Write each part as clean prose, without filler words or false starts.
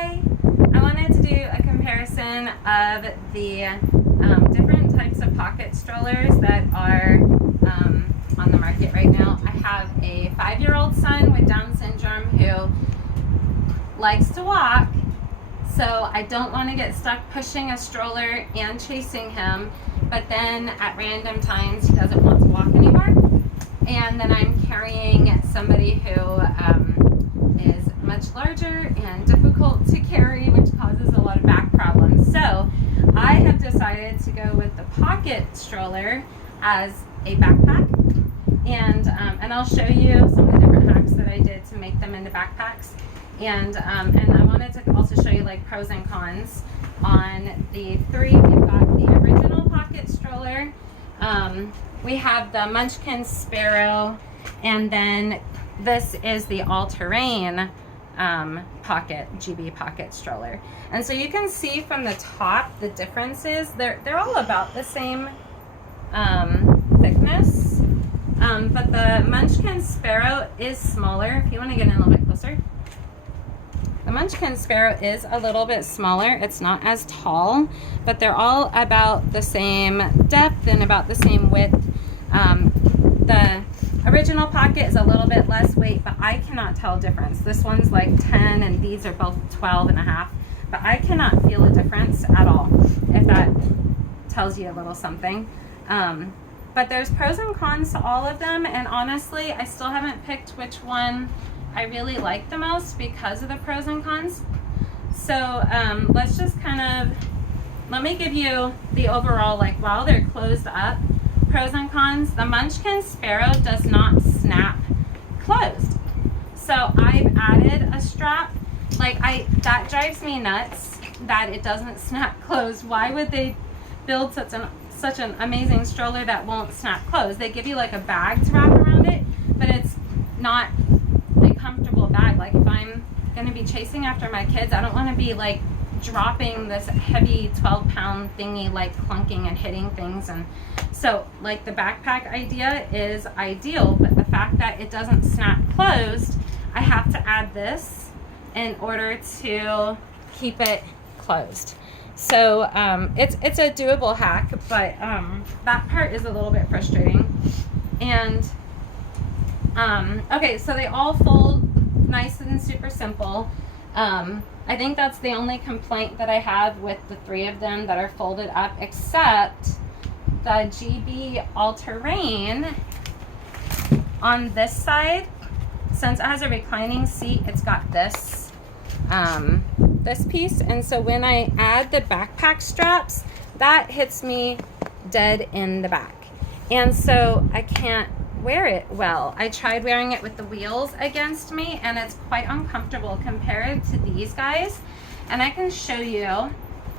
Hi! I wanted to do a comparison of the different types of pocket strollers that are on the market right now. I have a 5-year-old son with Down syndrome who likes to walk, so I don't want to get stuck pushing a stroller and chasing him, but then at random times he doesn't want to walk anymore. And then I'm carrying somebody who is much larger and difficult to carry, which causes a lot of back problems. So I have decided to go with the Pockit stroller as a backpack, and I'll show you some of the different hacks that I did to make them into backpacks. And I wanted to also show you like pros and cons on the three. We've got the original Pockit stroller. We have the Munchkin Sparrow, and then this is the all-terrain Pockit GB Pockit stroller. And so you can see from the top the differences. They're all about the same thickness, but the Munchkin Sparrow is smaller. If you want to get in a little bit closer. The Munchkin Sparrow is a little bit smaller. It's not as tall, but they're all about the same depth and about the same width. The original Pockit is a little bit less weight, but I cannot tell a difference. This one's like 10 and these are both 12 and a half, but I cannot feel a difference at all, if that tells you a little something. But there's pros and cons to all of them, and honestly, I still haven't picked which one I really like the most because of the pros and cons. So let's just let me give you the overall, like while they're closed up, pros and cons. The Munchkin Sparrow does not snap closed. So I've added a strap. That drives me nuts that it doesn't snap closed. Why would they build such an amazing stroller that won't snap closed? They give you like a bag to wrap around it, but it's not a comfortable bag. Like if I'm gonna be chasing after my kids, I don't want to be like dropping this heavy 12-pound thingy, like clunking and hitting things. And so like the backpack idea is ideal, but the fact that it doesn't snap closed, I have to add this in order to keep it closed. So it's a doable hack, but that part is a little bit frustrating. And okay, so they all fold nice and super simple. I think that's the only complaint that I have with the three of them that are folded up, except the GB all-terrain on this side. Since it has a reclining seat, it's got this this piece, and so when I add the backpack straps, that hits me dead in the back, and so I can't wear it well. I tried wearing it with the wheels against me, and it's quite uncomfortable compared to these guys. And I can show you,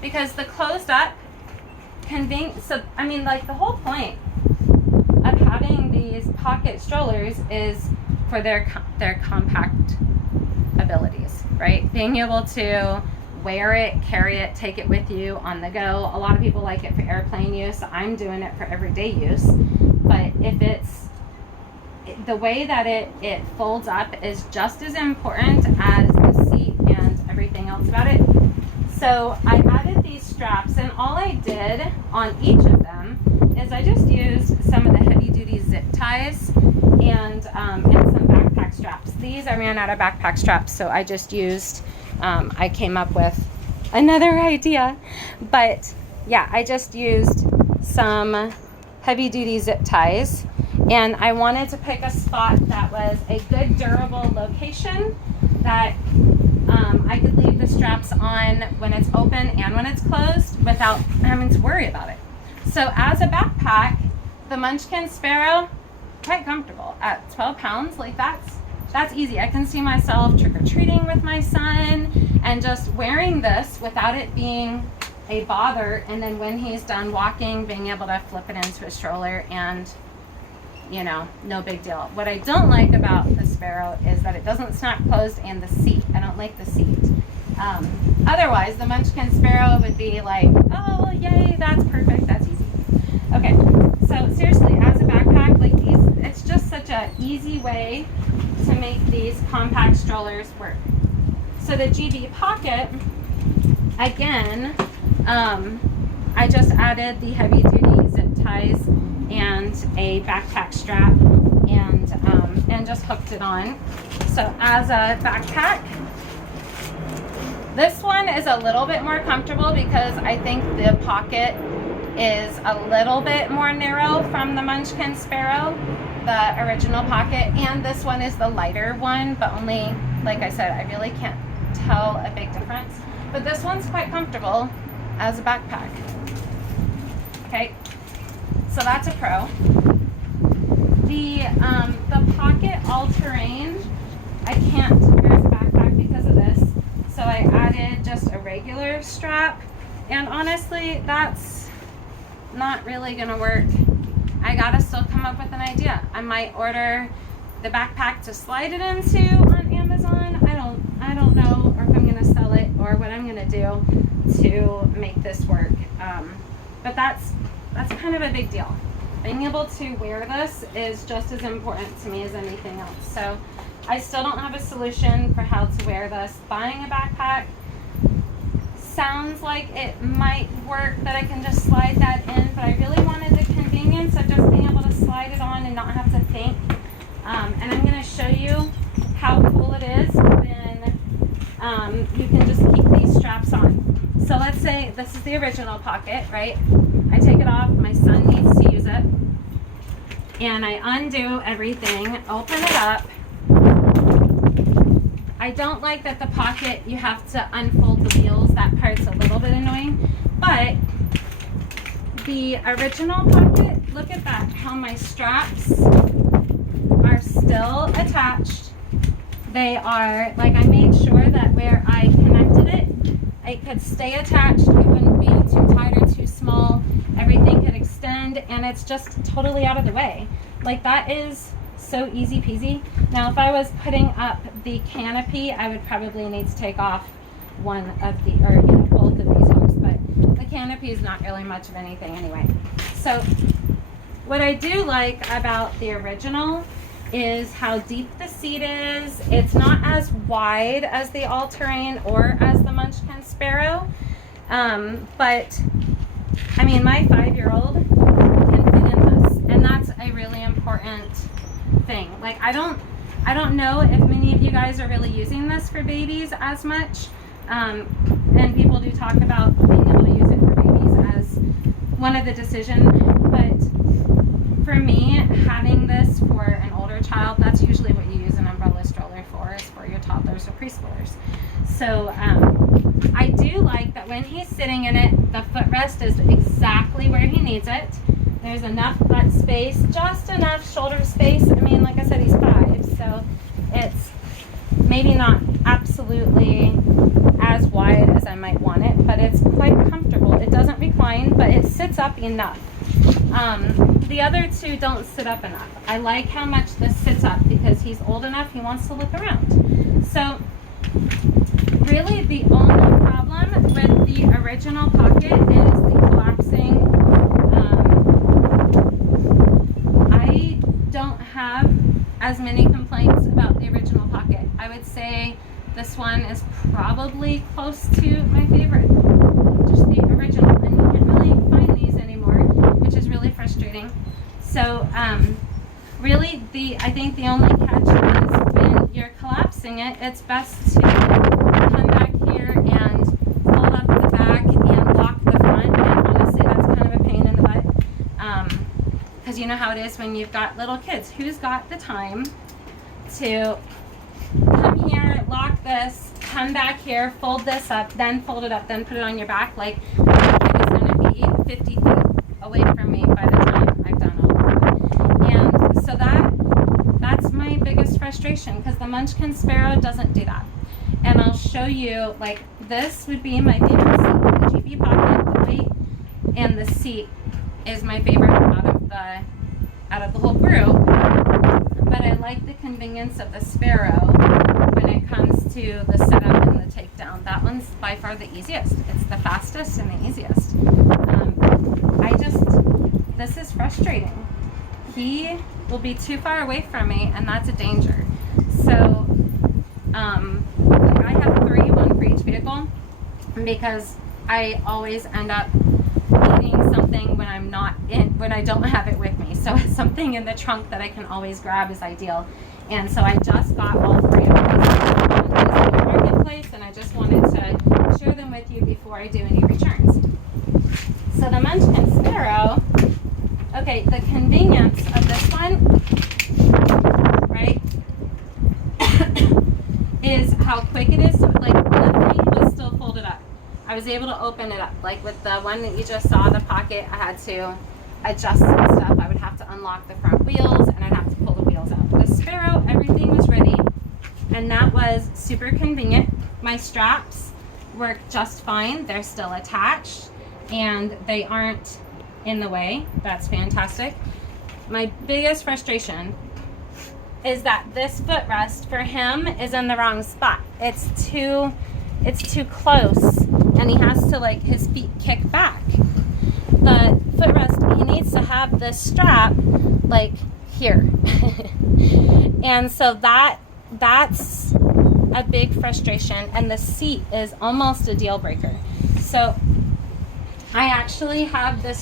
because the closed up so I mean, like the whole point of having these Pockit strollers is for their compact abilities, right? Being able to wear it, carry it, take it with you on the go. A lot of people like it for airplane use. I'm doing it for everyday use. But if it's the way that it folds up is just as important as the seat and everything else about it. So I added these straps, and all I did on each of them is I just used some of the heavy duty zip ties and some backpack straps. These I ran out of backpack straps, so I just used, I came up with another idea. But yeah, I just used some heavy duty zip ties, and I wanted to pick a spot that was a good durable location that I could leave the straps on when it's open and when it's closed without having to worry about it. So as a backpack, the Munchkin Sparrow, quite comfortable at 12 pounds. Like that's easy. I can see myself trick-or-treating with my son and just wearing this without it being a bother, and then when he's done walking, being able to flip it into a stroller, and you know, no big deal. What I don't like about the Sparrow is that it doesn't snap closed, and the seat. I don't like the seat. Otherwise, the Munchkin Sparrow would be like, oh, yay, that's perfect, that's easy. Okay, so seriously, as a backpack, like these, it's just such an easy way to make these compact strollers work. So the GB Pockit, again, I just added the heavy duty zip ties and a backpack strap and just hooked it on. So as a backpack, this one is a little bit more comfortable because I think the pocket is a little bit more narrow from the Munchkin Sparrow, the original Pockit, and this one is the lighter one, but only, like I said, I really can't tell a big difference. But this one's quite comfortable as a backpack. Okay, so that's a pro. The Pockit All-Terrain, I can't wear as a backpack because of this, so I added just a regular strap, and honestly, that's not really gonna work. I gotta still come up with an idea. I might order the backpack to slide it into on Amazon. I don't know, or if I'm gonna sell it, or what I'm gonna do to make this work. But that's kind of a big deal. Being able to wear this is just as important to me as anything else. So I still don't have a solution for how to wear this. Buying a backpack sounds like it might work, that I can just slide that in, but I really wanted the convenience of just being able to slide it on and not have to think. And I'm going to show you how cool it is when you can just keep these straps on. So let's say this is the original Pockit, right? I take it off, my son needs to use it, and I undo everything, open it up. I don't like that the Pockit, you have to unfold the wheels. That part's a little bit annoying, but the original Pockit, look at that, how my straps are still attached. They are, like, I made sure that where I connected it, it could stay attached. It wouldn't be too tight or too small. Everything could extend, and it's just totally out of the way. Like, that is so easy peasy. Now, if I was putting up the canopy, I would probably need to take off one of the, or both of these hooks, but the canopy is not really much of anything anyway. So what I do like about the original is how deep the seat is. It's not as wide as the All-Terrain or as the Munchkin Sparrow, but I mean, my 5-year-old can fit in this, and that's a really important thing. Like, I don't know if many of you guys are really using this for babies as much, and people do talk about being able to use it for babies as one of the decisions, but for me, having this for an older child, that's usually what you use an umbrella stroller for, is for your toddlers or preschoolers. So I do like that when he's sitting in it, the footrest is exactly where he needs it. There's enough butt space, just enough shoulder space. I mean, like I said, he's 5, so it's maybe not absolutely as wide as I might want it, but it's quite comfortable. It doesn't recline, but it sits up enough. The other two don't sit up enough. I like how much this sits up because he's old enough, he wants to look around. So really the only problem with the original Pockit is the collapsing. I don't have as many complaints about the original Pockit. I would say this one is probably close to my favorite, just the original, and you can't really find these anymore, which is really frustrating. So really I think the only catch is when you're collapsing it, it's best to come back here and fold up the back and lock the front, and honestly that's kind of a pain in the butt, because you know how it is when you've got little kids. Who's got the time to come here, lock this, come back here, fold this up, then fold it up, then put it on your back? Like, my kid is going to be 50 feet away from me by the time I've done all of that. And so that's my biggest frustration, because the Munchkin Sparrow doesn't do that. And I'll show you, like, this would be my favorite seat. The GB Pockit, the weight, and the seat is my favorite out of the whole group. But I like the convenience of the Sparrow when it comes to the setup and the takedown. That one's by far the easiest. It's the fastest and the easiest. This is frustrating. He will be too far away from me, and that's a danger. So, like, I have 3, one for each vehicle, because I always end up needing something when I'm not in, when I don't have it with me. So something in the trunk that I can always grab is ideal. And so I just got all 3 of these on the marketplace, and I just wanted to share them with you before I do any returns. So the Munchkin Sparrow, okay, the convenience of this one, right, is how quick it is. So like nothing was still folded up. I was able to open it up. Like with the one that you just saw, the Pockit, I had to adjust some stuff. I would have to unlock the front wheels and I'd have to pull the wheels out. The Sparrow, everything was ready, and that was super convenient. My straps work just fine. They're still attached and they aren't in the way. That's fantastic. My biggest frustration is that this footrest for him is in the wrong spot. It's too close, and he has to, like, his feet kick back. The footrest, he needs to have this strap like here. And so that's a big frustration, and the seat is almost a deal breaker. So I actually have the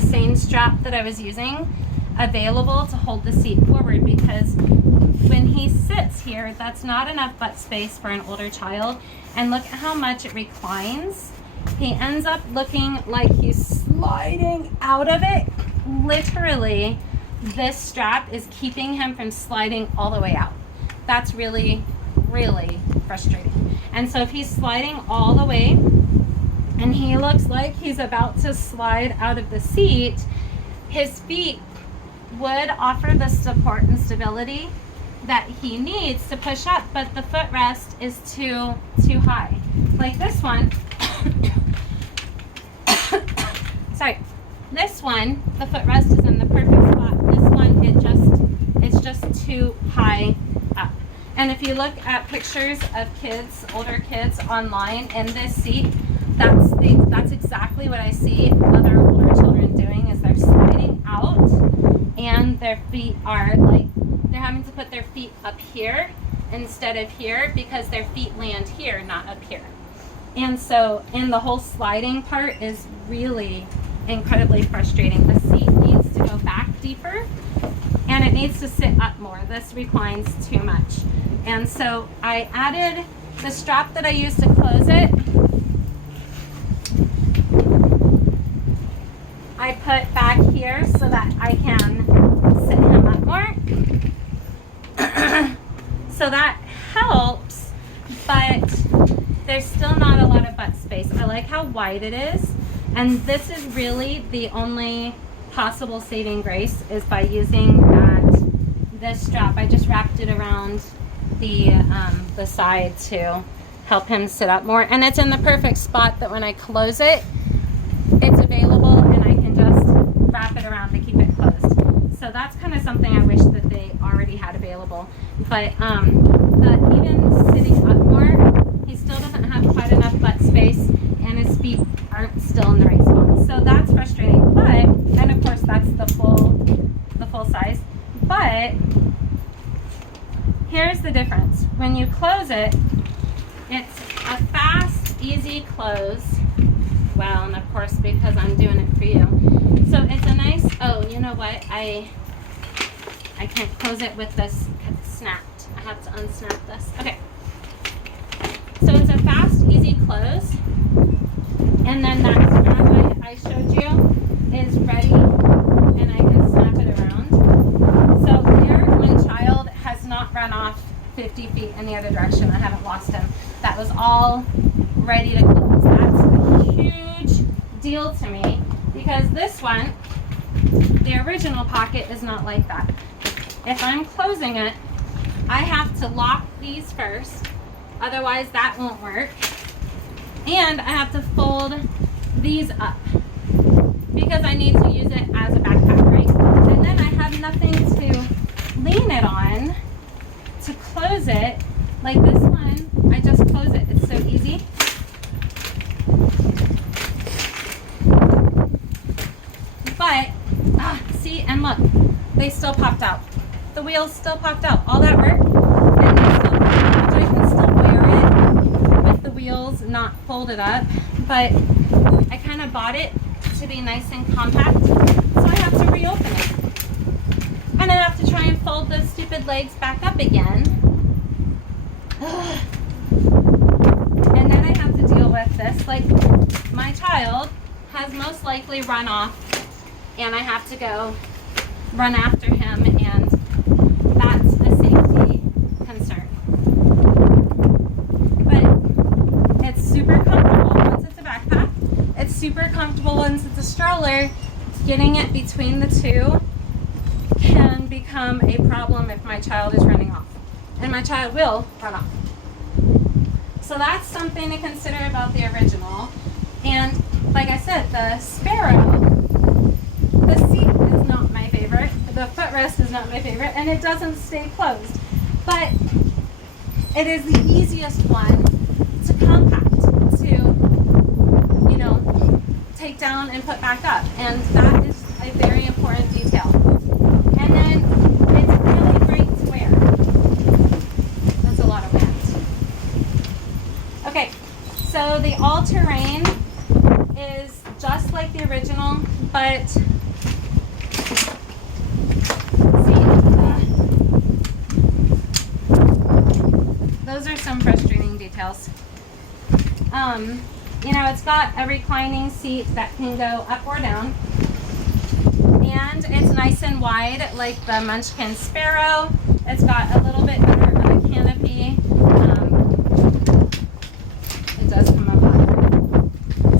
same strap that I was using available to hold the seat forward, because when he sits here, that's not enough butt space for an older child. And look at how much it reclines. He ends up looking like he's sliding out of it. Literally, this strap is keeping him from sliding all the way out. That's really, really frustrating. And so if he's sliding all the way and he looks like he's about to slide out of the seat, his feet would offer the support and stability that he needs to push up, but the footrest is too high. Like this one, sorry, this one, the footrest is in the perfect spot. This one, it's just too high up. And if you look at pictures of kids, older kids online in this seat, that's exactly what I see other older children doing, is they're sliding out and their feet are like, they're having to put their feet up here instead of here, because their feet land here, not up here. And so, and the whole sliding part is really incredibly frustrating. The seat needs to go back deeper and it needs to sit up more. This reclines too much. And so I added the strap that I used to close it. I put back here so that I can sit him up more. So that helps, but there's still not a lot of butt space. I like how wide it is, and this is really the only possible saving grace, is by using this strap. I just wrapped it around the side to help him sit up more, and it's in the perfect spot that when I close it, it's available and I can just wrap it around to keep it closed. So that's kind of something I wish that they already had available. But even sitting up more, he still doesn't have quite enough butt space, and his feet aren't still in the right spot. So that's frustrating. But, and of course that's the full size. But here's the difference. When you close it, it's a fast, easy close. Well, and of course, because I'm doing it for you. So it's a nice, oh, you know what? I can't close it with this snapped. I have to unsnap this. Okay. So it's a fast, easy close. And then that snap I showed you is ready, and I can snap it around. So here, my child has not run off 50 feet in the other direction. I haven't lost him. That was all ready to close. That's a huge deal to me, because this one, the original Pockit, is not like that. If I'm closing it, I have to lock these first, otherwise that won't work. And I have to fold these up because I need to use it as a backpack, right? And then I have nothing to lean it on to close it. Like this one, I just close it. It's so easy. But, see, and look, they still popped out. The wheels still popped out. All that work, and they still popped out. I can still wear it wheels not folded up, but I kind of bought it to be nice and compact, so I have to reopen it. And I have to try and fold those stupid legs back up again. And then I have to deal with this. Like, my child has most likely run off, and I have to go run after him, and that's a safety concern. But it's super comfortable once it's a backpack. It's super comfortable once it's a stroller. Getting it between the two can become a problem if my child is running off. And my child will run off. So that's something to consider about the original. And like I said, the Sparrow, the seat is not my favorite. The footrest is not my favorite, and it doesn't stay closed. But it is the easiest one to compact, to, you know, take down and put back up. And that is a very important detail. And then it's really great to wear. That's a lot of wind. Okay, so the all-terrain is just like the original, but those are some frustrating details. You know, it's got a reclining seat that can go up or down, and it's nice and wide like the Munchkin Sparrow. It's got a little bit better of a canopy. It does come up higher.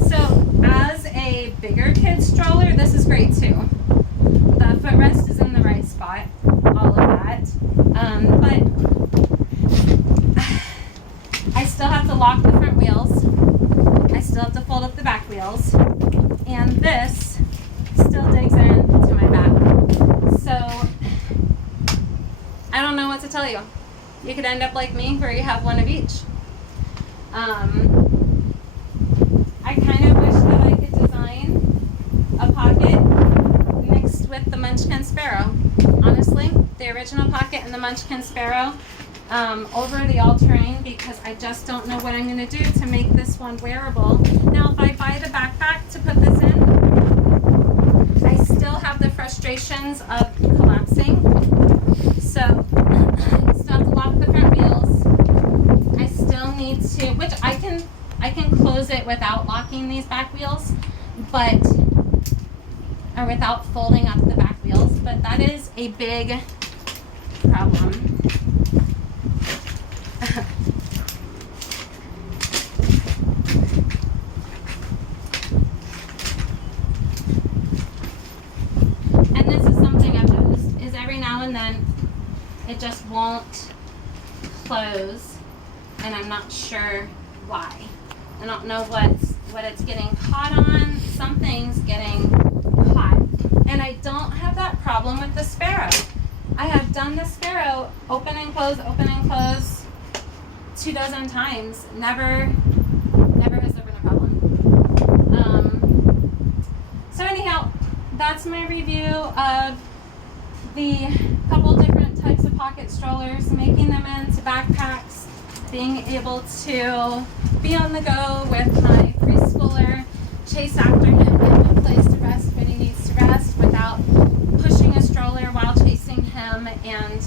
So as a bigger kid stroller, this is great too. The footrest is in the right spot, all of that. But I still have to lock the front wheels. I still have to fold up the back wheels. And this still digs into my back. So I don't know what to tell you. You could end up like me where you have one of each. I kind of wish that I could design a Pockit mixed with the Munchkin Sparrow. Honestly, the original Pockit and the Munchkin Sparrow over the all-terrain, because I just don't know what I'm going to do to make this one wearable. Now, if I buy the backpack to put this in, I still have the frustrations of collapsing. So, I still have to lock the front wheels. I still need to, which I can close it without locking these back wheels, or without folding up the back wheels, but that is a big problem. And this is something I've noticed, is every now and then it just won't close, and I'm not sure why. I don't know what it's getting caught on. Something's getting caught. And I don't have that problem with the Sparrow. I have done the Sparrow open and close 24 times. Never has there been a problem. So anyhow, that's my review of the couple different types of Pockit strollers, making them into backpacks, being able to be on the go with my preschooler, chase after him, give him a place to rest when he needs to rest without pushing a stroller while chasing him, and